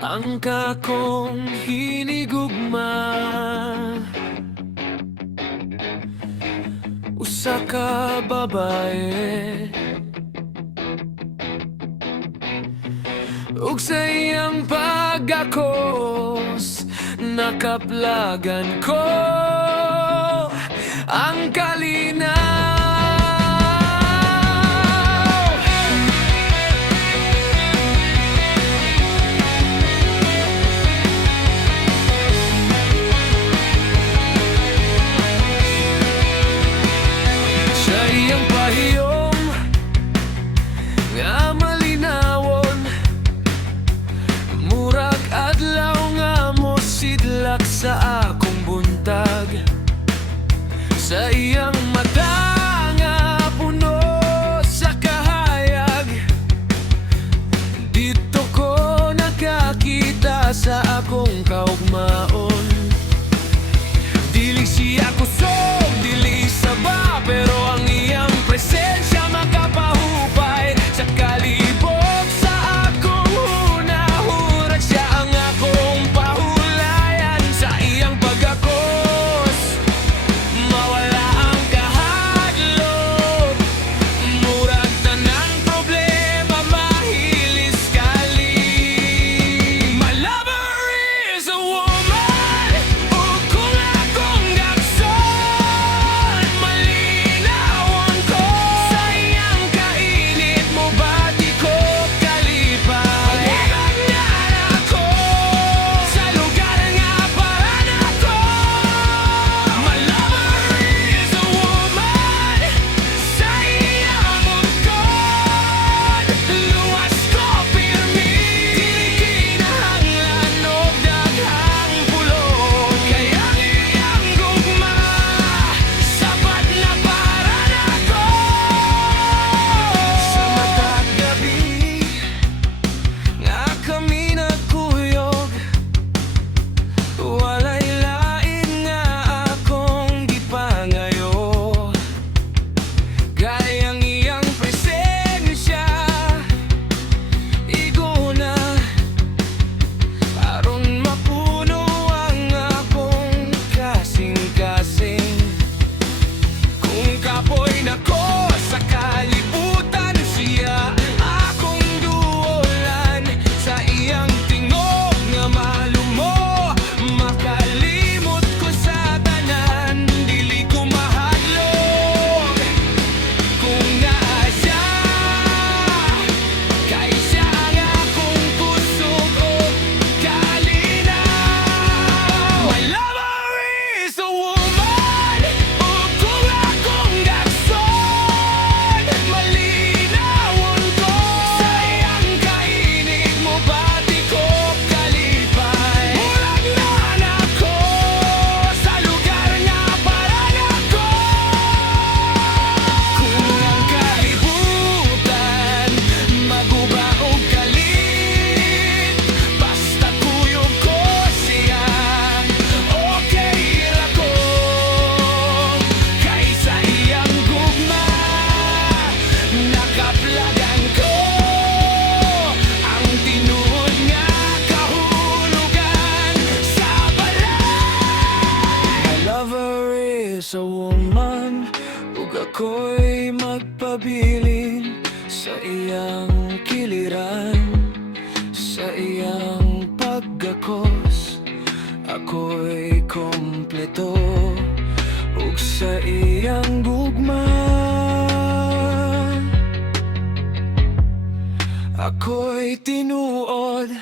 ang kakong hinigugma. Usa ka babae ug sa iyang pag-akos nakaplagan ko ang kalinaw. Sa iyang pahiyom nga malinawon, murag adlaw nga mosidlak sa akong buntag. Sa iyang mata nga puno sa kahayag, dito ko nakakita sa akong kaugmaon. Dili siya kusog, dili saba, pero ang iyang presensya makapahupay sa kalibog sa akong hunahurag. Siya ang akong pahulayan sa iyang pag-akos. Mawala ang kahadlok, murag tanang problema mahilis kali. My lover is a woman, ug kung akong gakson, malinawon ko sa iyang kainit mo bati ko kalipay. Halipag na ako sa lugar nga para nako. My lover is a woman, sa iyang ungkod luwas ko pirmi. Dili kinahanglan og daghang pulot, kaya ang iyang gugma sapat na para nako. Sa matag gabi nga kami nagkuyog, walay lain nga akong gipangayo. Gayang iyang presensya iguna, aron mapuno ang akong kasing-kasing. Kung kapoy nako sa kalibutan, siya akong duolan. Sa iyang tingog nga malumo, makalimot ko sa tanan. Dili ko mahadlok kung naa siya, kay siya ang akong kusog o kalinaw. My lover is a woman, ug kung akong gakson, malinawon ko sa iyang kainit mo bati ko kalipay. Murag na ako sa lugar nga para nako. Kung ang kalibutan maguba og kalit, basta kuyog ko siya, okay ra ko. Kay sa iyang gugma nakaplagan ko ang tinuod nga kahulugan sa balay. My lover is a woman, ug ako'y magpabilin sa iyang kiliran. Sa iyang pag-akos ako'y kompleto, ug sa iyang gugma ako'y tinuod.